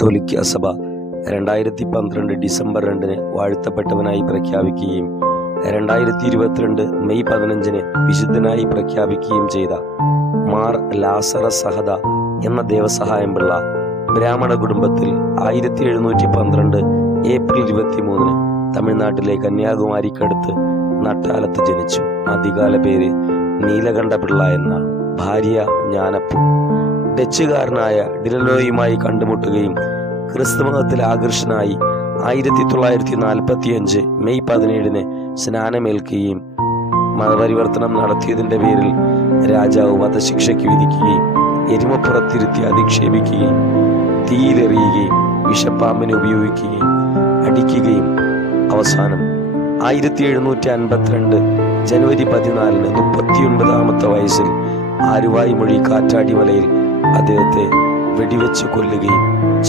കത്തോലിക്ക സഭ 2012 ഡിസംബർ 2 വാഴ്ത്തപ്പെട്ടവനായി പ്രഖ്യാപിക്കുകയും 2022 മെയ് 15 വിശുദ്ധനായി പ്രഖ്യാപിക്കുകയും ചെയ്ത മാർ ലാസറസ് സഹദ എന്ന ദേവസഹായം പിള്ള ബ്രാഹ്മണ കുടുംബത്തിൽ 1712 ഏപ്രിൽ 23 തമിഴ്നാട്ടിലെ കന്യാകുമാരിക്കടുത്ത് നട്ടാലത്ത് ജനിച്ചു. ആദ്യകാല പേര് നീലകണ്ഠ പിള്ള എന്നാണ്. ഭാര്യ ജ്ഞാനപ്പൂ. ഡച്ചുകാരനായ ഡിലനോയുമായി കണ്ടുമുട്ടുകയും ക്രിസ്തുമതത്തിൽ ആകർഷനായി 1945 മെയ് 17 സ്നാനമേൽക്കുകയും മതപരിവർത്തനം നടത്തിയതിൻ്റെ പേരിൽ രാജാവ് വധശിക്ഷയ്ക്ക് വിധിക്കുകയും എരുമപ്പുറത്തിരുത്തി അധിക്ഷേപിക്കുകയും തീയിലെറിയുകയും വിഷപ്പാമ്പിനെ ഉപയോഗിക്കുകയും അടിക്കുകയും അവസാനം 1752 ജനുവരി 14 39ാമത്തെ വയസ്സിൽ ആലുവായി മൊഴി കാറ്റാടി മലയിൽ അദ്ദേഹത്തെ വെടിവെച്ച് കൊല്ലുകയും